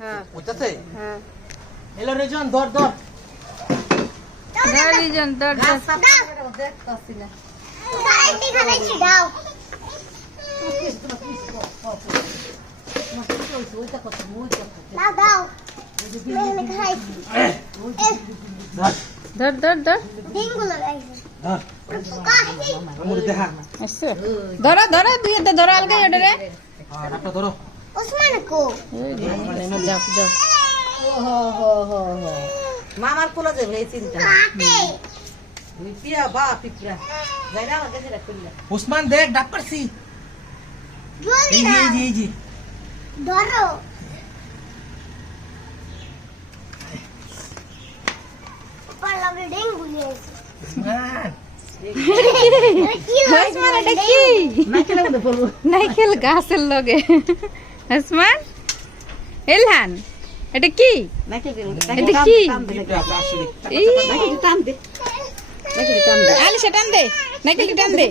হ্যাঁ। বুঝতেছে হ্যাঁ। রেজন ধর ধর। রিজন ধর ধর। ধর। ধর ধর ধর। ধর। আমুর দেখা। আসছে। ধরো ধরো দুই হাতে ধরো। আলগা এটা রে হ্যাঁ রাখটা ধরো যাও যাও মামার কোলা যাবে এই চিন্তা পিয়া বা পিপরা যাই না আমার কাছে রাখলে উসমান দেখ ডাক পারছি এই যে এই যে এই যে ধরো পালাবে ডেঙ্গু নিয়েছে উসমান কি ওসমান এটা কি নাইকেল গাছের লগে ওসমান এলহান এটা কি? এটা কি? আসলে এই। টান দে আলি সে টান দে নাইকেল টান দে।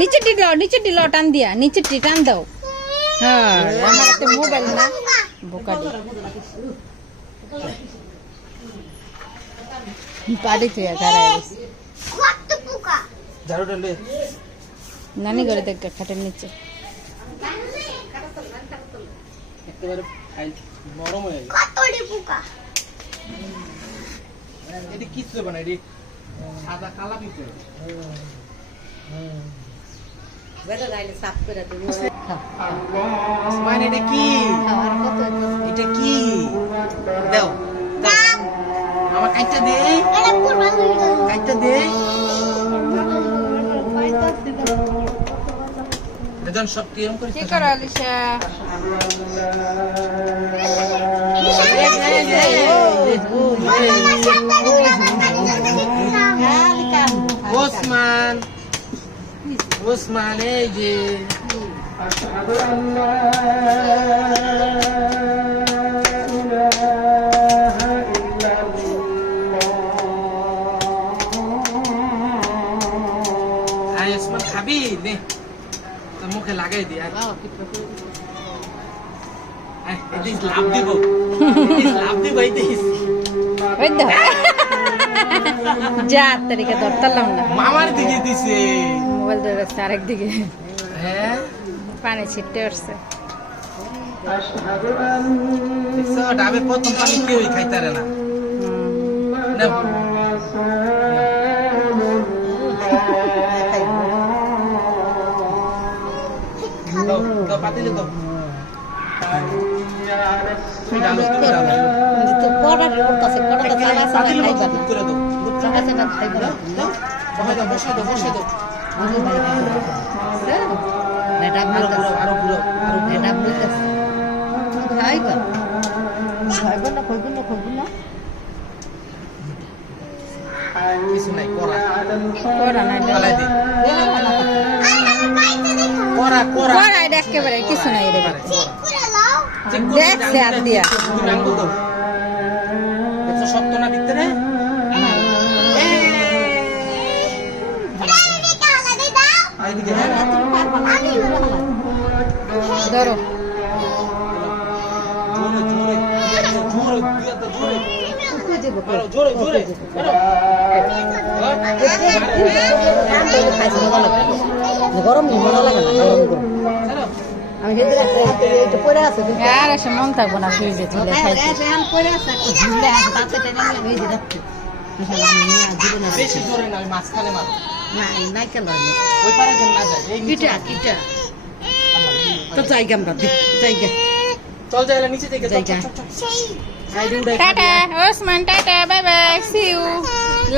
নিচে টিল নিচে টিল টান দিয়া নিচে টি টান দাও। হ্যাঁ আমার একটা মোবাইল না বোকা পাড়ি তুই খারাপ কত পোকা ঝাড়ুটা লে নানি ঘরে দেখ খাটের নিচে। একেবারে ফাইল নরম হয়ে গেছে কতটি পোকা? এটি কিছু হবে না এটি সাদা কালা পিঁপড়ে। উসমান এটা কি? এটা কি? দাও দাও। আমার কাইটা দে। কাইটা দে। রেজন সব কিরম করে কি করো আলিশা? ওসমান ওসমান এই যে। খাবি? নে। মুখে লাগাই দি এদিস লাভ দিব। লাভ দিব ওই তো যা তারিখে ধরতাম না। মামার দিকে দিছে। মোবাইল ধরে রাখছে আরেক দিকে। হ্যাঁ? পানি ছিটতে উঠছে। দেখছ প্রথম পানি কেউই খাইতারে না। কিছু নাই, কড়া। করা নাই। করা এটা একেবারে কিছু নাই করে দেখছে হাত দিয়া। শক্ত না ভিতরে? এটা হ্যাঁ। ধরো জোরে, জোরে, জোরে, গরম মজা লাগে না গরম গরম। আমি যেতে হাতে এটা পরে আছে আর এসে মন থাকব না ফ্রিজে তুলে খাইতে বেশি জোরে না, মাঝখানে মারো। নাই কেন ওই পারে যেন না যায়। এই কিটা কিটা তো জায়গা আমরা দে জায়গা। চল যাইলে নিচে থেকে জায়গা। চল, চল, চল। সেই। এই রুমটায় tata Osman tata bye bye see you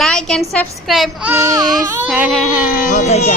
like and subscribe please হ্যাঁ হ্যাঁ। হ্যাঁ জায়গা।